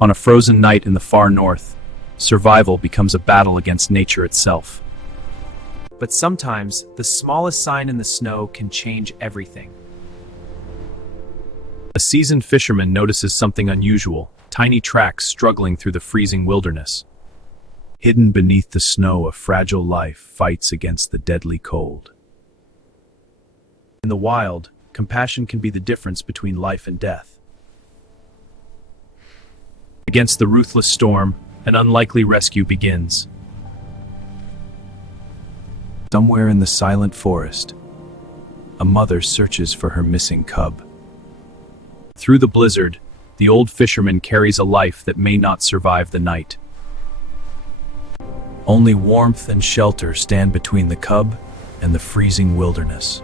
On a frozen night in the far north, survival becomes a battle against nature itself. But sometimes, the smallest sign in the snow can change everything. A seasoned fisherman notices something unusual: tiny tracks struggling through the freezing wilderness. Hidden beneath the snow, a fragile life fights against the deadly cold. In the wild, compassion can be the difference between life and death. Against the ruthless storm, an unlikely rescue begins. Somewhere in the silent forest, a mother searches for her missing cub. Through the blizzard, the old fisherman carries a life that may not survive the night. Only warmth and shelter stand between the cub and the freezing wilderness.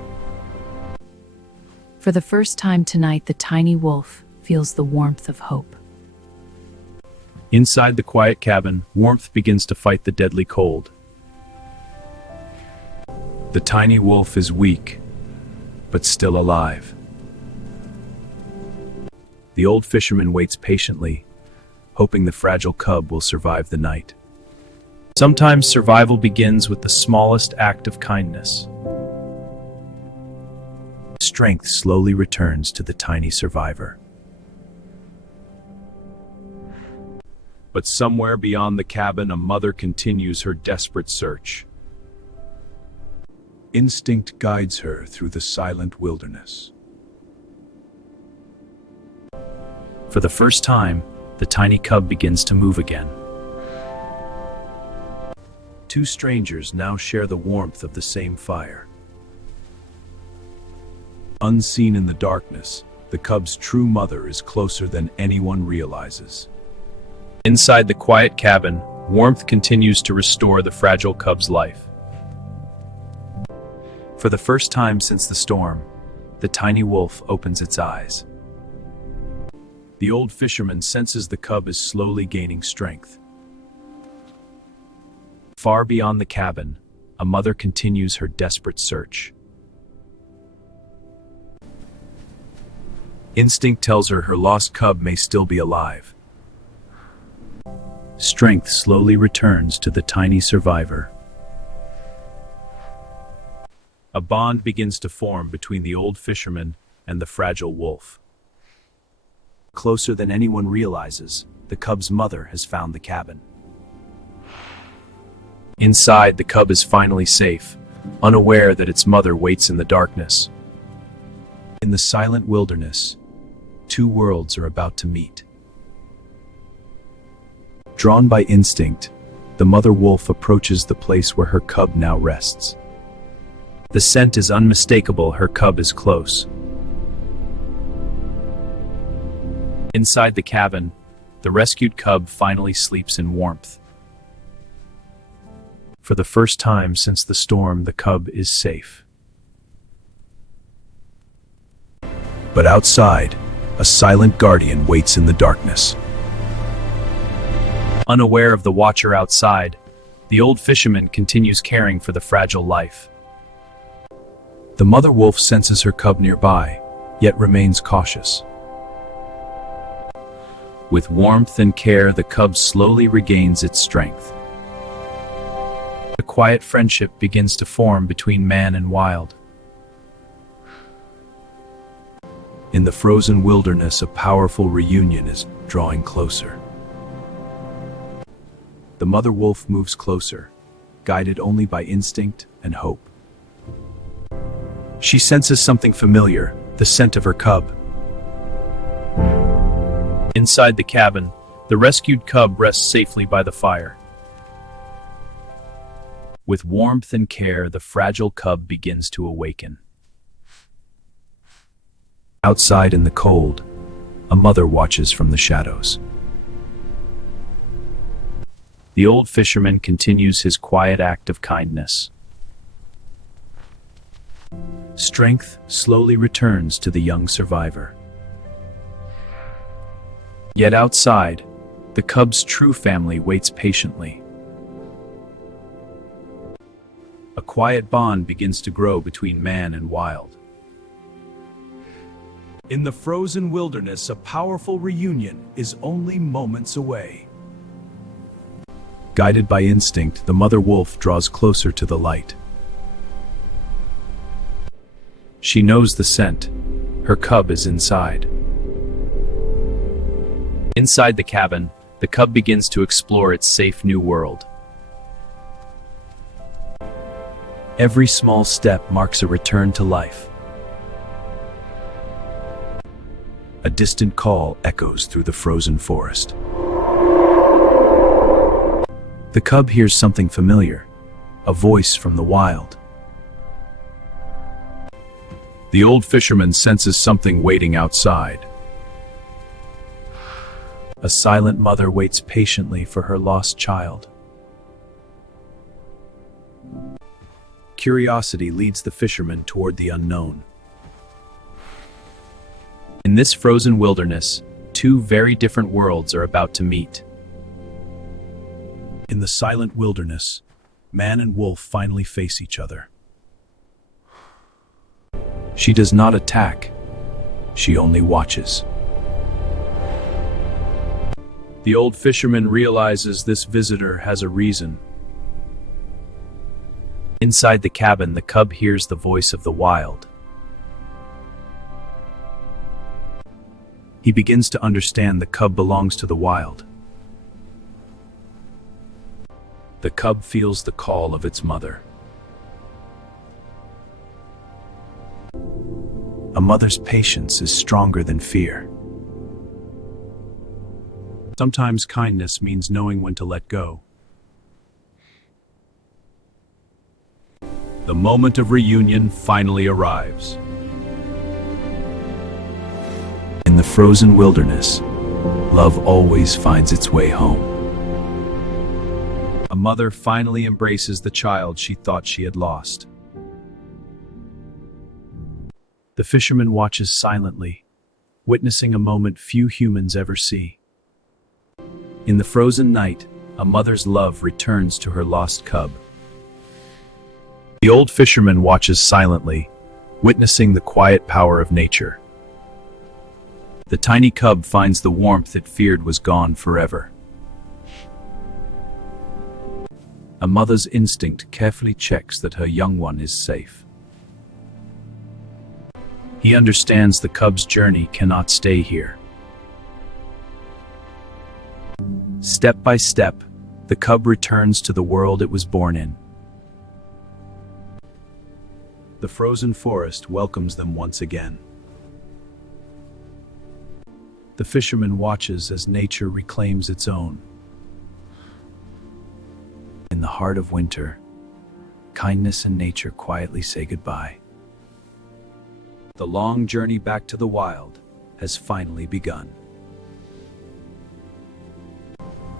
For the first time tonight, the tiny wolf feels the warmth of hope. Inside the quiet cabin, warmth begins to fight the deadly cold. The tiny wolf is weak, but still alive. The old fisherman waits patiently, hoping the fragile cub will survive the night. Sometimes survival begins with the smallest act of kindness. Strength slowly returns to the tiny survivor. But somewhere beyond the cabin, a mother continues her desperate search. Instinct guides her through the silent wilderness. For the first time, the tiny cub begins to move again. Two strangers now share the warmth of the same fire. Unseen in the darkness, the cub's true mother is closer than anyone realizes. Inside the quiet cabin, warmth continues to restore the fragile cub's life. For the first time since the storm, the tiny wolf opens its eyes. The old fisherman senses the cub is slowly gaining strength. Far beyond the cabin, a mother continues her desperate search. Instinct tells her her lost cub may still be alive. Strength slowly returns to the tiny survivor. A bond begins to form between the old fisherman and the fragile wolf. Closer than anyone realizes, the cub's mother has found the cabin. Inside, the cub is finally safe, unaware that its mother waits in the darkness. In the silent wilderness, two worlds are about to meet. Drawn by instinct, the mother wolf approaches the place where her cub now rests. The scent is unmistakable, her cub is close. Inside the cabin, the rescued cub finally sleeps in warmth. For the first time since the storm, the cub is safe. But outside, a silent guardian waits in the darkness. Unaware of the watcher outside, the old fisherman continues caring for the fragile life. The mother wolf senses her cub nearby, yet remains cautious. With warmth and care, the cub slowly regains its strength. A quiet friendship begins to form between man and wild. In the frozen wilderness, a powerful reunion is drawing closer. The mother wolf moves closer, guided only by instinct and hope. She senses something familiar, the scent of her cub. Inside the cabin, the rescued cub rests safely by the fire. With warmth and care, the fragile cub begins to awaken. Outside in the cold, a mother watches from the shadows. The old fisherman continues his quiet act of kindness. Strength slowly returns to the young survivor. Yet outside, the cub's true family waits patiently. A quiet bond begins to grow between man and wild. In the frozen wilderness, a powerful reunion is only moments away. Guided by instinct, the mother wolf draws closer to the light. She knows the scent. Her cub is inside. Inside the cabin, the cub begins to explore its safe new world. Every small step marks a return to life. A distant call echoes through the frozen forest. The cub hears something familiar, a voice from the wild. The old fisherman senses something waiting outside. A silent mother waits patiently for her lost child. Curiosity leads the fisherman toward the unknown. In this frozen wilderness, two very different worlds are about to meet. In the silent wilderness, man and wolf finally face each other. She does not attack. She only watches. The old fisherman realizes this visitor has a reason. Inside the cabin, the cub hears the voice of the wild. He begins to understand the cub belongs to the wild. The cub feels the call of its mother. A mother's patience is stronger than fear. Sometimes kindness means knowing when to let go. The moment of reunion finally arrives. In the frozen wilderness, love always finds its way home. A mother finally embraces the child she thought she had lost. The fisherman watches silently, witnessing a moment few humans ever see. In the frozen night, a mother's love returns to her lost cub. The old fisherman watches silently, witnessing the quiet power of nature. The tiny cub finds the warmth it feared was gone forever. A mother's instinct carefully checks that her young one is safe. He understands the cub's journey cannot stay here. Step by step, the cub returns to the world it was born in. The frozen forest welcomes them once again. The fisherman watches as nature reclaims its own. In the heart of winter, kindness and nature quietly say goodbye. The long journey back to the wild has finally begun.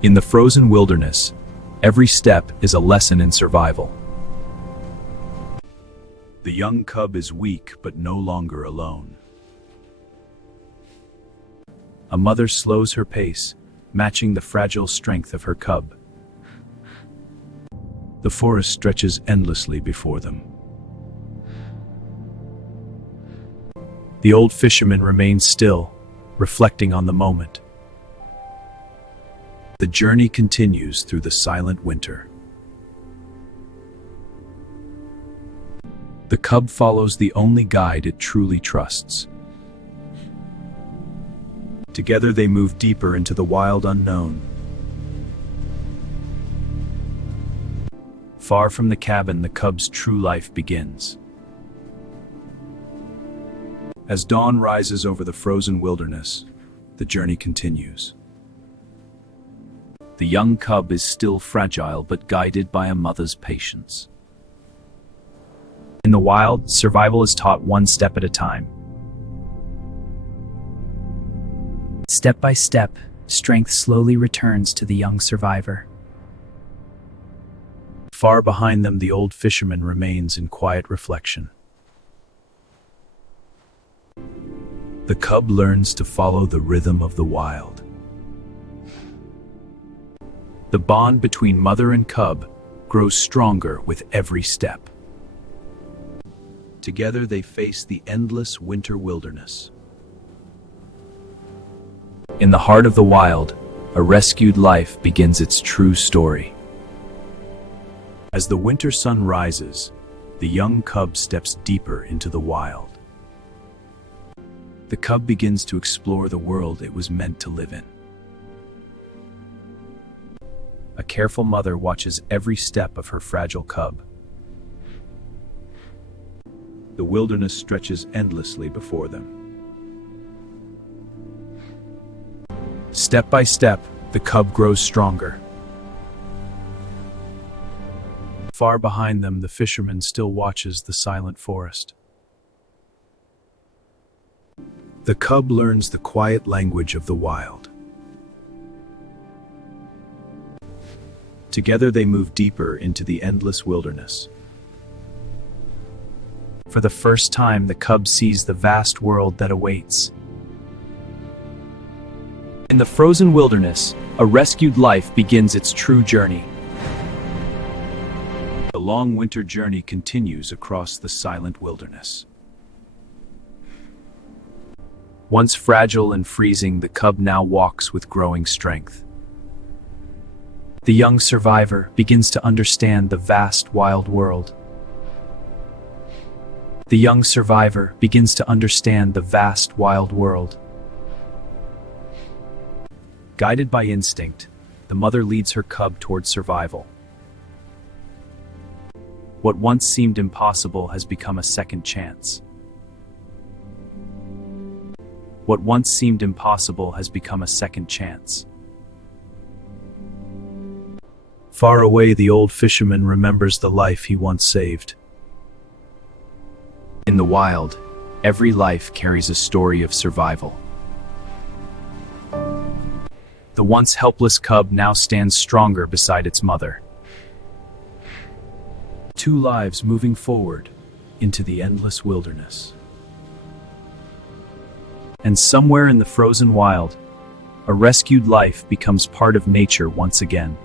In the frozen wilderness, every step is a lesson in survival. The young cub is weak but no longer alone. A mother slows her pace, matching the fragile strength of her cub. The forest stretches endlessly before them. The old fisherman remains still, reflecting on the moment. The journey continues through the silent winter. The cub follows the only guide it truly trusts. Together they move deeper into the wild unknown. Far from the cabin, the cub's true life begins. As dawn rises over the frozen wilderness, the journey continues. The young cub is still fragile but guided by a mother's patience. In the wild, survival is taught one step at a time. Step by step, strength slowly returns to the young survivor. Far behind them, the old fisherman remains in quiet reflection. The cub learns to follow the rhythm of the wild. The bond between mother and cub grows stronger with every step. Together they face the endless winter wilderness. In the heart of the wild, a rescued life begins its true story. As the winter sun rises, the young cub steps deeper into the wild. The cub begins to explore the world it was meant to live in. A careful mother watches every step of her fragile cub. The wilderness stretches endlessly before them. Step by step, the cub grows stronger. Far behind them, the fisherman still watches the silent forest. The cub learns the quiet language of the wild. Together they move deeper into the endless wilderness. For the first time, the cub sees the vast world that awaits. In the frozen wilderness, a rescued life begins its true journey. The long winter journey continues across the silent wilderness. Once fragile and freezing, the cub now walks with growing strength. The young survivor begins to understand the vast wild world. The young survivor begins to understand the vast wild world. Guided by instinct, the mother leads her cub toward survival. What once seemed impossible has become a second chance. What once seemed impossible has become a second chance. Far away, the old fisherman remembers the life he once saved. In the wild, every life carries a story of survival. The once helpless cub now stands stronger beside its mother. Two lives moving forward into the endless wilderness. And somewhere in the frozen wild, a rescued life becomes part of nature once again.